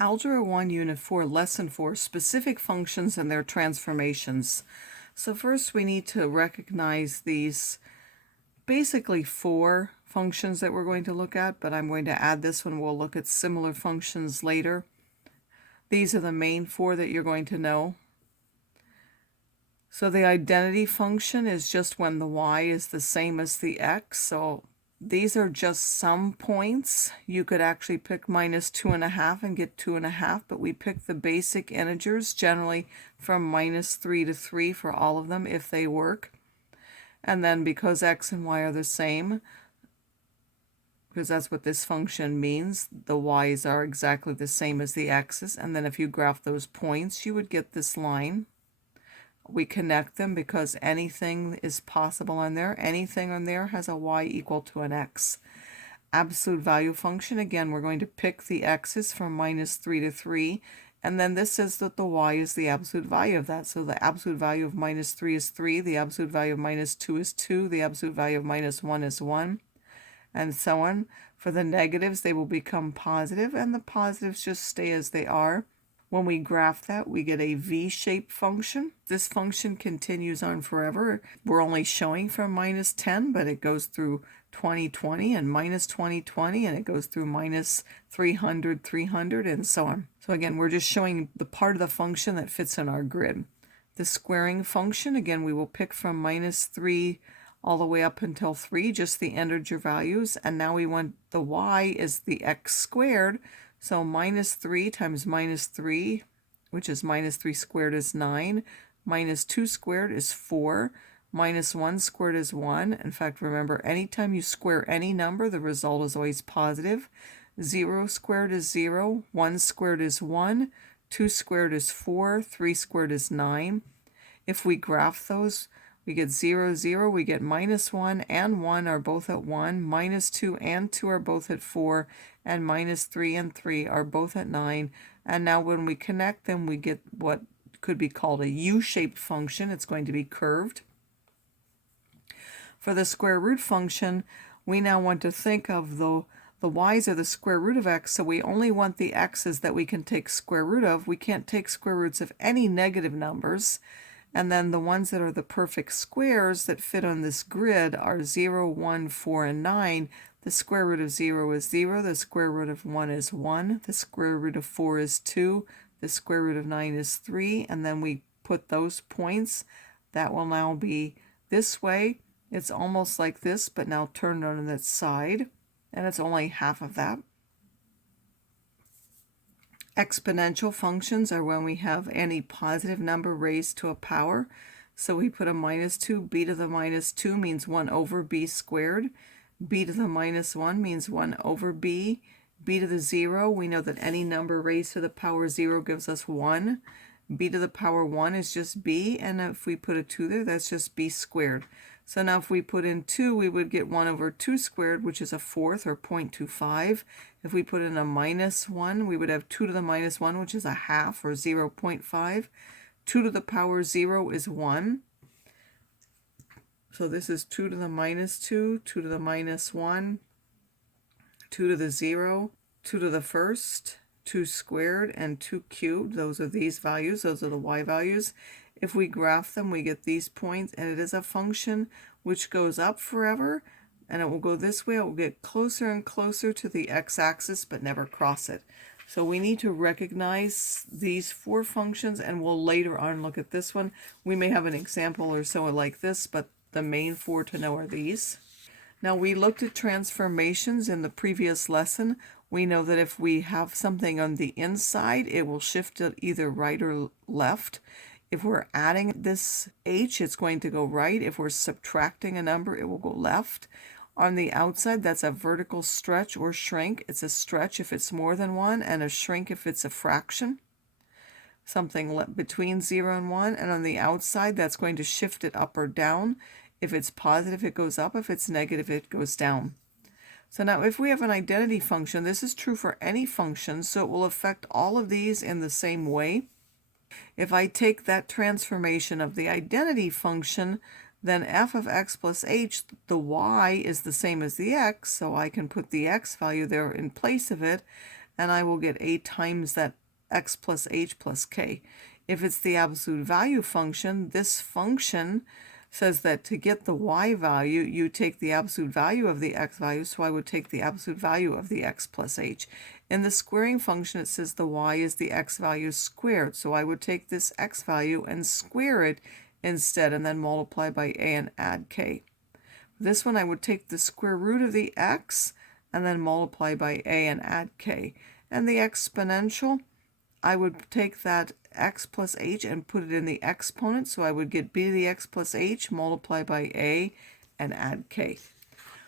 Algebra 1, Unit 4, Lesson 4, Specific Functions and Their Transformations. So first we need to recognize these basically four functions that we're going to look at, but I'm going to add this one. We'll look at similar functions later. These are the main four that you're going to know. So the identity function is just when the y is the same as the x. So these are just some points. You could actually pick -2.5 and get 2.5, but we pick the basic integers, generally from -3 to 3 for all of them if they work. And then because x and y are the same, because that's what this function means, the y's are exactly the same as the x's. And then if you graph those points, you would get this line. We connect them because anything is possible on there. Anything on there has a y equal to an x. Absolute value function, again, we're going to pick the x's from -3 to 3, and then this says that the y is the absolute value of that. So the absolute value of -3 is 3, the absolute value of -2 is 2, the absolute value of -1 is 1, and so on. For the negatives, they will become positive, and the positives just stay as they are. When we graph that, we get a V-shaped function. This function continues on forever. We're only showing from -10, but it goes through 2020 and -2020, and it goes through -300, 300, and so on. So again, we're just showing the part of the function that fits in our grid. The squaring function, again, we will pick from -3 all the way up until 3, just the integer values, and now we want the y is the x squared. So -3 times -3, which is -3 squared is 9, -2 squared is 4, -1 squared is 1. In fact, remember, anytime you square any number, the result is always positive. 0 squared is 0, 1 squared is 1, 2 squared is 4, 3 squared is 9. If we graph those, we get 0, 0, we get -1 and 1 are both at 1, -2 and 2 are both at 4, and -3 and 3 are both at 9. And now when we connect them, we get what could be called a U-shaped function. It's going to be curved. For the square root function, we now want to think of the y's are the square root of x, so we only want the x's that we can take square root of. We can't take square roots of any negative numbers. And then the ones that are the perfect squares that fit on this grid are 0, 1, 4, and 9. The square root of 0 is 0, the square root of 1 is 1, the square root of 4 is 2, the square root of 9 is 3, and then we put those points. That will now be this way. It's almost like this, but now turned on its side, and it's only half of that. Exponential functions are when we have any positive number raised to a power. So we put a -2, b to the -2 means 1 over b squared. B to the -1 means 1 over b. B to the 0, we know that any number raised to the power 0 gives us 1. B to the power 1 is just b, and if we put a 2 there, that's just b squared. So now if we put in 2, we would get 1 over 2 squared, which is a fourth, or 0.25. If we put in a -1, we would have 2 to the -1, which is a half, or 0.5. 2 to the power 0 is 1. So this is 2 to the -2, 2 to the -1, 2 to the 0, 2 to the first, 2 squared, and 2 cubed. Those are these values. Those are the y values. If we graph them, we get these points, and it is a function which goes up forever, and it will go this way. It will get closer and closer to the x-axis, but never cross it. So we need to recognize these four functions, and we'll later on look at this one. We may have an example or so like this, but the main four to know are these. Now, we looked at transformations in the previous lesson. We know that if we have something on the inside, it will shift it either right or left. If we're adding this h, it's going to go right. If we're subtracting a number, it will go left. On the outside, that's a vertical stretch or shrink. It's a stretch if it's more than 1, and a shrink if it's a fraction. Something between 0 and 1. And on the outside, that's going to shift it up or down. If it's positive, it goes up. If it's negative, it goes down. So now if we have an identity function, this is true for any function, so it will affect all of these in the same way. If I take that transformation of the identity function, then f of x plus h, the y is the same as the x, so I can put the x value there in place of it. and I will get a times that x plus h plus k. If it's the absolute value function, this function says that to get the y value, you take the absolute value of the x value, so I would take the absolute value of the x plus h. In the squaring function, it says the y is the x value squared, so I would take this x value and square it instead, and then multiply by a and add k. This one, I would take the square root of the x and then multiply by a and add k. And the exponential, I would take that x plus h and put it in the exponent, so I would get b to the x plus h, multiply by a, and add k.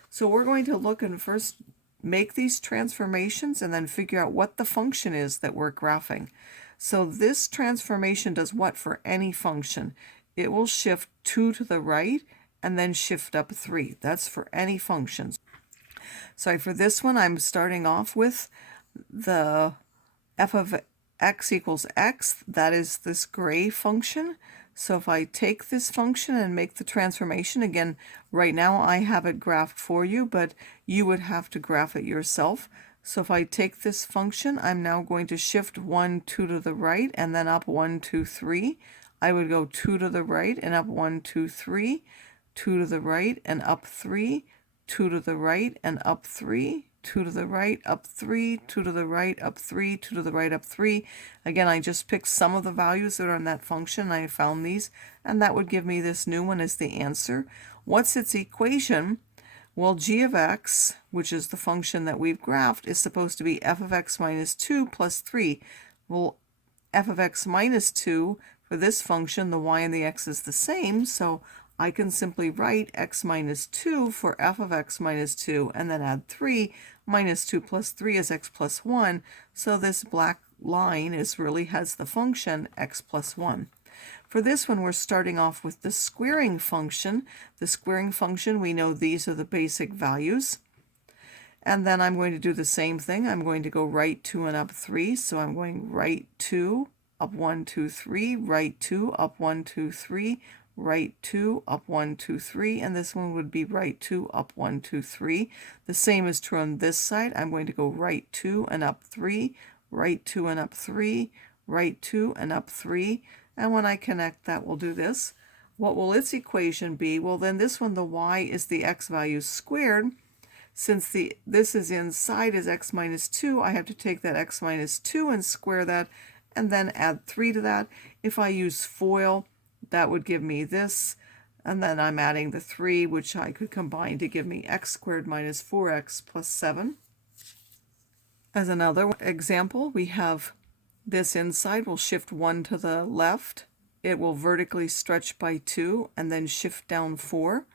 So we're going to look and first make these transformations and then figure out what the function is that we're graphing. So this transformation does what for any function? It will shift 2 to the right and then shift up 3. That's for any functions. So for this one, I'm starting off with the f of x equals x. That is this gray function. So if I take this function and make the transformation, again, right now I have it graphed for you, but you would have to graph it yourself. So if I take this function, I'm now going to shift 1, 2 to the right, and then up 1, 2, 3. I would go 2 to the right and up 1, 2, 3, 2 to the right and up 3, 2 to the right and up 3, 2 to the right, up 3, 2 to the right, up 3, 2 to the right, up 3. Again, I just picked some of the values that are in that function. I found these, and that would give me this new one as the answer. What's its equation? Well, g of x, which is the function that we've graphed, is supposed to be f of x minus 2 plus 3. Well, f of x minus 2, for this function, the y and the x is the same, so I can simply write x minus 2 for f of x minus 2, and then add 3. Minus 2 plus 3 is x plus 1, so this black line has the function x plus 1. For this one, we're starting off with the squaring function. The squaring function, we know these are the basic values. And then I'm going to do the same thing. I'm going to go right 2 and up 3, so I'm going right 2, up 1, 2, 3, right 2, up 1, 2, 3, right 2, up 1, 2, 3, and this one would be right 2, up 1, 2, 3. The same is true on this side. I'm going to go right 2 and up 3, right 2 and up 3, right 2 and up 3, and when I connect that, we'll do this. What will its equation be? Well, then this one, the y is the x value squared. Since this is inside is x minus 2, I have to take that x minus 2 and square that, and then add 3 to that. If I use FOIL, that would give me this, and then I'm adding the 3, which I could combine to give me x squared minus 4x plus 7. As another example, we have this inside will shift 1 to the left. It will vertically stretch by 2 and then shift down 4.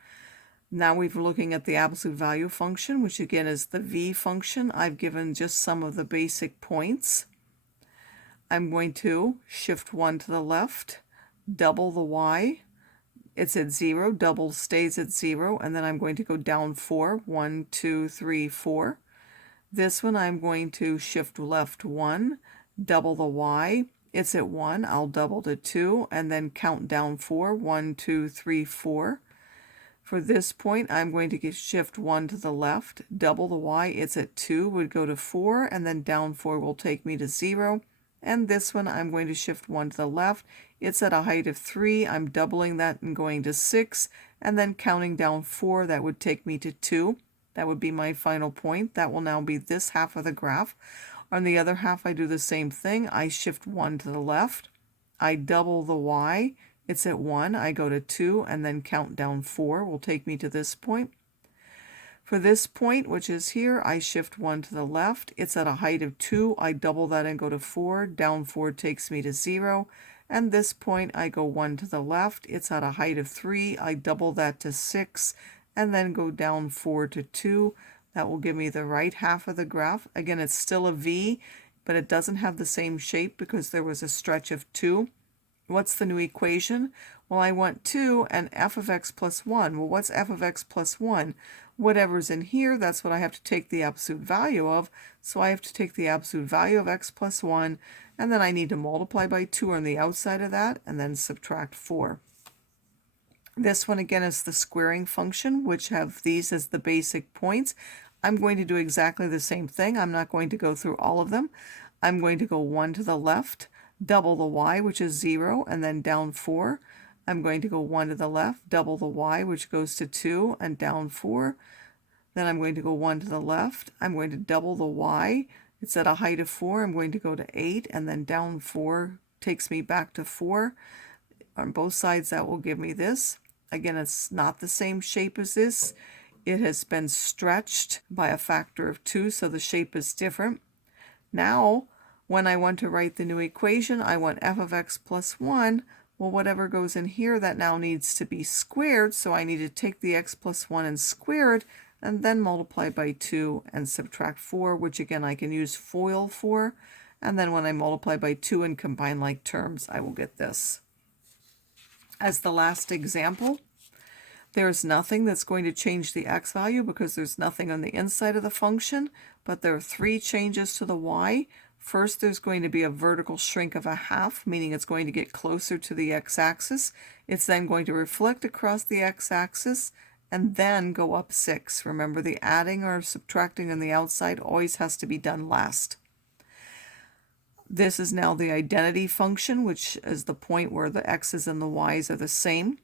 Now we're looking at the absolute value function, which again is the v function. I've given just some of the basic points. I'm going to shift 1 to the left, double the y. It's at 0, double stays at 0, and then I'm going to go down 4, 1, 2, 3, 4. This one I'm going to shift left 1, double the y. It's at 1, I'll double to 2, and then count down 4, 1, 2, 3, 4. For this point, I'm going to shift 1 to the left, double the y. It's at 2, would go to 4, and then down 4 will take me to 0. And this one, I'm going to shift 1 to the left. It's at a height of 3. I'm doubling that and going to 6, and then counting down 4. That would take me to 2. That would be my final point. That will now be this half of the graph. On the other half, I do the same thing. I shift 1 to the left. I double the y. It's at 1. I go to 2, and then count down 4 will take me to this point. For this point, which is here, I shift 1 to the left. It's at a height of 2. I double that and go to 4. Down 4 takes me to 0. And this point, I go 1 to the left. It's at a height of 3. I double that to 6, and then go down 4 to 2. That will give me the right half of the graph. Again, it's still a V, but it doesn't have the same shape because there was a stretch of 2. What's the new equation? Well, I want 2 and f of x plus 1. Well, what's f of x plus 1? Whatever's in here, that's what I have to take the absolute value of. So I have to take the absolute value of x plus 1, and then I need to multiply by 2 on the outside of that, and then subtract 4. This one again is the squaring function, which have these as the basic points. I'm going to do exactly the same thing. I'm not going to go through all of them. I'm going to go 1 to the left, double the y, which is 0, and then down 4. I'm going to go 1 to the left, double the y, which goes to 2, and down 4. Then I'm going to go 1 to the left. I'm going to double the y. It's at a height of 4. I'm going to go to 8, and then down 4 takes me back to 4. On both sides, that will give me this. Again, it's not the same shape as this. It has been stretched by a factor of 2, so the shape is different. Now, when I want to write the new equation, I want f of x plus 1. Well, whatever goes in here, that now needs to be squared, so I need to take the x plus 1 and square it, and then multiply by 2 and subtract 4, which again I can use FOIL for. And then when I multiply by 2 and combine like terms, I will get this. As the last example, there's nothing that's going to change the x value because there's nothing on the inside of the function, but there are 3 changes to the y. First, there's going to be a vertical shrink of a half, meaning it's going to get closer to the x-axis. It's then going to reflect across the x-axis and then go up 6. Remember, the adding or subtracting on the outside always has to be done last. This is now the identity function, which is the point where the x's and the y's are the same.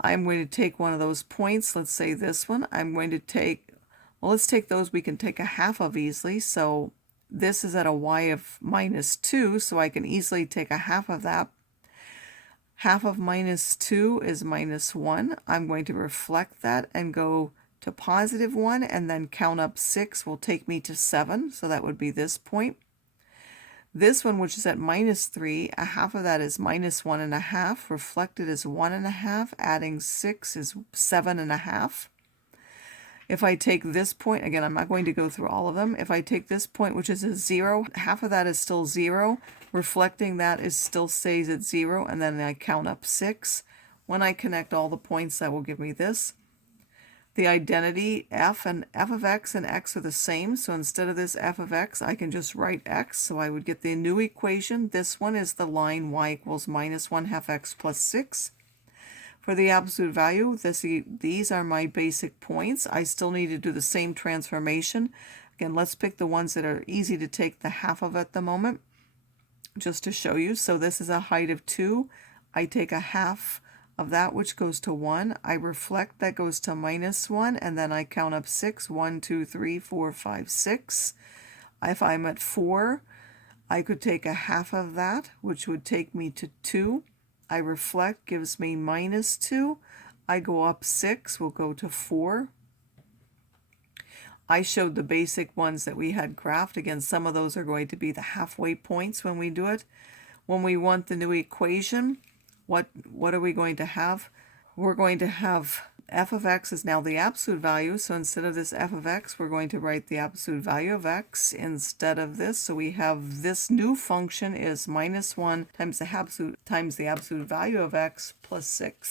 I'm going to take one of those points, let's say this one. I'm going to take, well, let's take those we can take a half of easily. So this is at a y of minus 2, so I can easily take a half of that. Half of minus 2 is minus 1. I'm going to reflect that and go to positive 1, and then count up 6 will take me to 7, so that would be this point. This one, which is at minus 3, a half of that is minus 1.5. Reflected is 1.5. Adding 6 is 7.5. If I take this point, again, I'm not going to go through all of them. If I take this point, which is a 0, half of that is still 0. Reflecting that is still stays at 0, and then I count up 6. When I connect all the points, that will give me this. The identity f and f of x and x are the same, so instead of this f of x, I can just write x, so I would get the new equation. This one is the line y equals minus 1/2 x plus 6. For the absolute value, these are my basic points. I still need to do the same transformation. Again, let's pick the ones that are easy to take the half of at the moment, just to show you. So this is a height of 2. I take a half of that, which goes to 1. I reflect, that goes to minus 1, and then I count up 6. 1, 2, 3, 4, 5, 6. If I'm at 4, I could take a half of that, which would take me to 2. I reflect, gives me minus 2. I go up 6, we'll go to 4. I showed the basic ones that we had graphed. Again, some of those are going to be the halfway points when we do it. When we want the new equation, what are we going to have? We're going to have f of x is now the absolute value, so instead of this f of x, we're going to write the absolute value of x instead of this. So we have this new function is minus 1 times the absolute value of x plus 6.